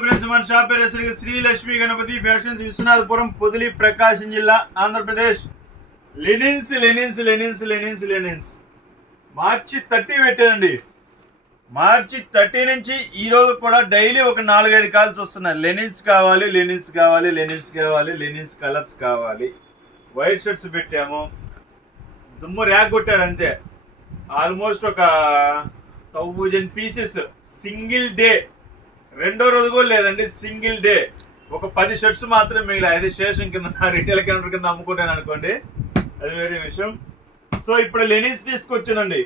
Friends, మన shop పేరు Shri Lakshmi Ganapathi fashions, Vishwanathapuram, Podili, Prakasam జిల్లా, Andhra Pradesh. Linens linens linens linens linens March 30 పెట్టానండి. మార్చి 30 నుంచి ఈ రోజు కూడా డైలీ ఒక 4-5 కాల్స్ వస్తున్నాయి. లెనిన్స్ కావాలి, లెనిన్స్ కావాలి, లెనిన్స్ కావాలి, లెనిన్స్ కలర్స్ కావాలి. వైట్ షర్ట్స్ పెట్టాము, దుమ్ము ర్యాక్ కొట్టారు అంతే. ఆల్మోస్ట్ ఒక 1000 పీసెస్ సింగిల్ డే. రెండో రోజు కూడా లేదండి, సింగిల్ డే. ఒక 10 షర్ట్స్ మాత్రం మిగిలిన. అది స్టేషన్ కింద రిటైల్ కౌంటర్ కింద అమ్ముకుంటాను అనుకోండి, అది వేరే విషయం. సో ఇప్పుడు లెనిన్స్ తీసుకొచ్చానండి.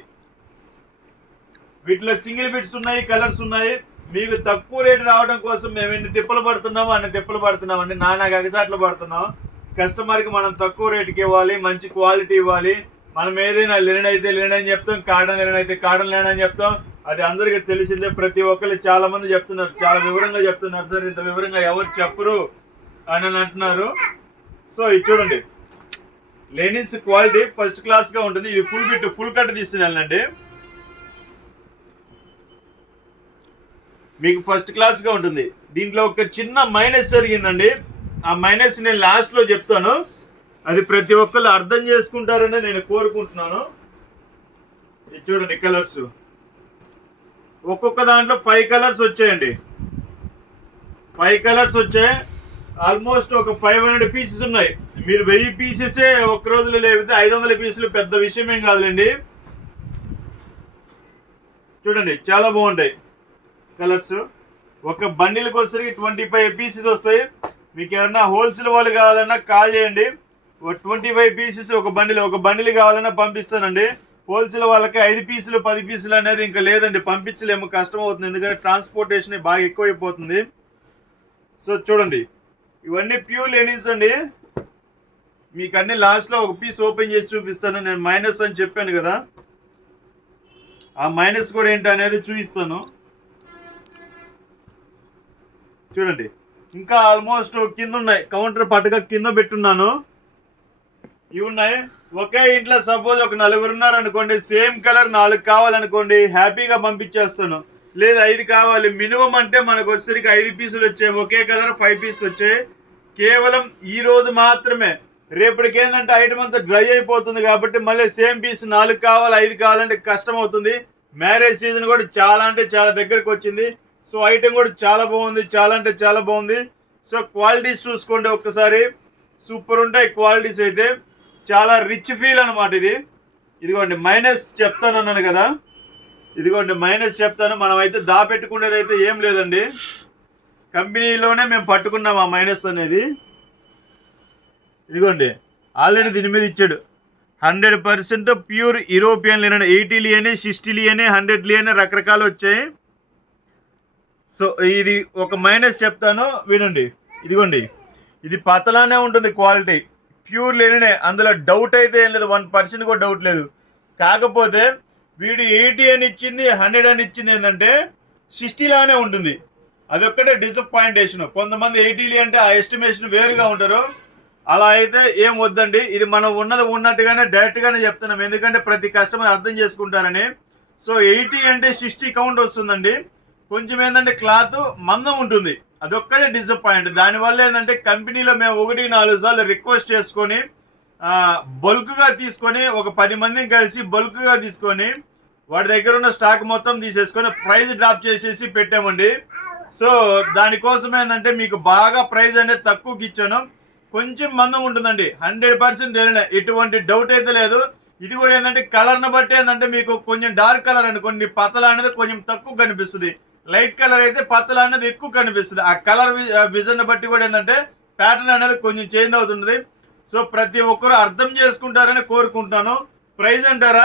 వీటిలో సింగిల్ బిట్స్ ఉన్నాయి, కలర్స్ ఉన్నాయి. మీకు తక్కువ రేటు రావడం కోసం మేము ఎన్ని తిప్పలు పడుతున్నామో అన్ని తిప్పలు పడుతున్నామండి. నానా గగసాట్లు పడుతున్నాం. కస్టమర్కి మనం తక్కువ రేటుకి ఇవ్వాలి, మంచి క్వాలిటీ ఇవ్వాలి. మనం ఏదైనా లెనిన్ అయితే లెనిన్ అని చెప్తాం, కాటన్ లెనిన్ అయితే కాటన్ లెనిన్ అని చెప్తాం. అది అందరికీ తెలిసిందే. ప్రతి ఒక్కరు చాలా మంది చెప్తున్నారు, చాలా వివరంగా చెప్తున్నారు. సార్ ఇంత వివరంగా ఎవరు చెప్పరు అని అంటున్నారు. సో ఇది చూడండి, లెనిన్స్ క్వాలిటీ ఫస్ట్ క్లాస్గా ఉంటుంది. ఇది ఫుల్ బిట్, ఫుల్ కట్ తీసుకున్నానండి. మీకు ఫస్ట్ క్లాస్గా ఉంటుంది. దీంట్లో ఒక చిన్న మైనస్ జరిగిందండి. ఆ మైనస్ నేను లాస్ట్లో చెప్తాను. అది ప్రతి ఒక్కరు అర్థం చేసుకుంటారని నేను కోరుకుంటున్నాను. ఇది చూడండి, కలర్స్ ఒక్కొక్క దాంట్లో 5 కలర్స్ వచ్చాయండి. 5 కలర్స్ వచ్చాయి. ఆల్మోస్ట్ ఒక 500 పీసెస్ ఉన్నాయి. మీరు 1000 పీసెసే ఒక్క రోజులో, లేకపోతే 500 పీసులు పెద్ద విషయం ఏం కాదులేండి. చూడండి, చాలా బాగుంటాయి కలర్స్. ఒక బండిల్కి వచ్చేసరికి 25 పీసెస్ వస్తాయి. మీకు ఏమన్నా హోల్సేల్ వాళ్ళు కావాలన్నా కాల్ చేయండి. 25 పీసెస్ ఒక బండిల్ కావాలన్నా పంపిస్తానండి. హోల్సేల్ వాళ్ళకి 5 పీసులు 10 పీసులు అనేది ఇంకా లేదండి, పంపించలేము, కష్టం అవుతుంది. ఎందుకంటే ట్రాన్స్పోర్టేషన్ బాగా ఎక్కువైపోతుంది. సో చూడండి, ఇవన్నీ ప్యూర్ లెనిన్స్ అండి. మీకు అన్ని లాస్ట్లో ఒక పీస్ ఓపెన్ చేసి చూపిస్తాను. నేను మైనస్ అని చెప్పాను కదా, ఆ మైనస్ కూడా ఏంటి అనేది చూపిస్తాను. చూడండి, ఇంకా ఆల్మోస్ట్ కింద ఉన్నాయి. కౌంటర్ పట్టుగా కింద పెట్టున్నాను. ఇవి ఉన్నాయి. ఒకే ఇంట్లో సపోజ్ ఒక 4 ఉన్నారనుకోండి, సేమ్ కలర్ 4 కావాలనుకోండి, హ్యాపీగా పంపించేస్తాను. లేదు 5 కావాలి మినిమం అంటే మనకు వచ్చేసరికి 5 పీసులు వచ్చాయి. ఒకే కలర్ 5 పీసులు వచ్చాయి. కేవలం ఈ రోజు మాత్రమే. రేపటికి ఏంటంటే ఐటమ్ అంతా డ్రై అయిపోతుంది కాబట్టి మళ్ళీ సేమ్ పీస్ 4 కావాలి 5 కావాలంటే కష్టం అవుతుంది. మ్యారేజ్ సీజన్ కూడా చాలా అంటే చాలా దగ్గరకు వచ్చింది. సో ఐటమ్ కూడా చాలా బాగుంది, చాలా అంటే చాలా బాగుంది. సో క్వాలిటీస్ చూసుకోండి ఒక్కసారి, సూపర్ ఉంటాయి క్వాలిటీస్ అయితే. చాలా రిచ్ ఫీల్ అనమాట ఇది. ఇదిగోండి మైనస్ చెప్తాను అన్నాను కదా, ఇదిగోండి మైనస్ చెప్తాను. మనం అయితే దాపెట్టుకునేది అయితే ఏం లేదండి, కంపెనీలోనే మేము పట్టుకున్నాం ఆ మైనస్ అనేది. ఇదిగోండి, ఆల్రెడీ దీని మీద ఇచ్చాడు 100% ప్యూర్ యూరోపియన్ లినెన్. 80 లియనే, 60 లియనే, 100 లియనే రకరకాలు వచ్చాయి. సో ఇది ఒక మైనస్ చెప్తాను వినండి. ఇదిగోండి, ఇది పతలానే ఉంటుంది క్వాలిటీ, ప్యూర్ లెనినే. అందులో డౌట్ అయితే ఏం లేదు, 1% కూడా డౌట్ లేదు. కాకపోతే వీడు 80 అని ఇచ్చింది, 100 అని ఇచ్చింది ఏంటంటే 60 లానే ఉంటుంది. అదొక్కటే డిసప్పాయింటేషన్. కొంతమంది 80 అంటే ఆ ఎస్టిమేషన్ వేరుగా ఉంటారు. అలా అయితే ఏం వద్దండి. ఇది మనం ఉన్నది ఉన్నట్టుగానే డైరెక్ట్గానే చెప్తున్నాం, ఎందుకంటే ప్రతి కస్టమర్ అర్థం చేసుకుంటారని. సో 80 అంటే 60 కౌంట్ వస్తుందండి. కొంచెం ఏంటంటే క్లాత్ మందం ఉంటుంది, అదొక్కడే డిసప్పాయింట్. దానివల్ల ఏంటంటే కంపెనీలో మేము 1-4 సార్లు రిక్వెస్ట్ చేసుకొని బల్క్గా తీసుకొని, ఒక 10 మందిని కలిసి బల్క్గా తీసుకొని వాడి దగ్గర ఉన్న స్టాక్ మొత్తం తీసేసుకొని ప్రైస్ డ్రాప్ చేసేసి పెట్టామండి. సో దానికోసం ఏంటంటే మీకు బాగా ప్రైస్ అనేది తక్కువకి ఇచ్చాను. కొంచెం మందం ఉంటుందండి, 100% ఎటువంటి డౌట్ అయితే లేదు. ఇది కూడా ఏంటంటే కలర్ని బట్టి ఏంటంటే మీకు కొంచెం డార్క్ కలర్ అనుకోండి, పతల అనేది కొంచెం తక్కువ కనిపిస్తుంది. లైట్ కలర్ అయితే పతల అనేది ఎక్కువ కనిపిస్తుంది. ఆ కలర్ విజన్ బట్టి కూడా ఏంటంటే ప్యాటర్న్ అనేది కొంచెం చేంజ్ అవుతుంది. సో ప్రతి ఒక్కరు అర్థం చేసుకుంటారని కోరుకుంటాను. ప్రైస్ అంటారా,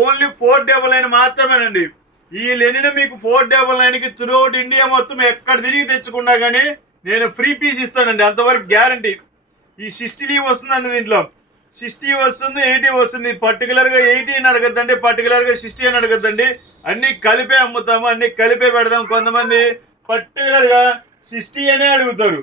ఓన్లీ 499 మాత్రమేనండి. ఈ లెనిన్ మీకు 499కి త్రూఅవుట్ ఇండియా మొత్తం ఎక్కడ తిరిగి తెచ్చుకున్నా కానీ నేను ఫ్రీ పీస్ ఇస్తానండి, అంతవరకు గ్యారంటీ. ఈ 60 వస్తుందండి, దీంట్లో 60 వస్తుంది, 80 వస్తుంది. పర్టికులర్గా 80 అని అడగద్దండి, పర్టికులర్గా 60 అని అడగద్దండి. అన్నీ కలిపే అమ్ముతాము, అన్నీ కలిపే పెడదాం. కొంతమంది పర్టికులర్గా 60 అనే అడుగుతారు.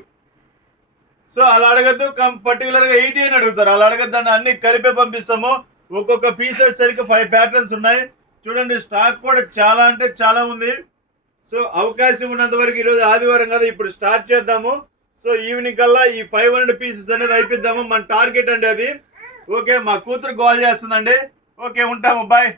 సో అలా అడగద్దు, పర్టికులర్గా 80 అని అడుగుతారు. అలా అడగద్దండి, అన్నీ కలిపే పంపిస్తాము. ఒక్కొక్క పీస్ వచ్చేసరికి 5 ప్యాటర్న్స్ ఉన్నాయి. చూడండి, స్టాక్ కూడా చాలా అంటే చాలా ఉంది. సో అవకాశం ఉన్నంత వరకు ఈరోజు ఆదివారం కదా, ఇప్పుడు స్టార్ట్ చేద్దాము. సో ఈవినింగ్ కల్లా ఈ 500 పీసెస్ అనేది అయిపోద్దాము. మన టార్గెట్ అండి అది. ఓకే, మా కూతురు కాల్ చేస్తుందండి. ఓకే, ఉంటాము, బాయ్.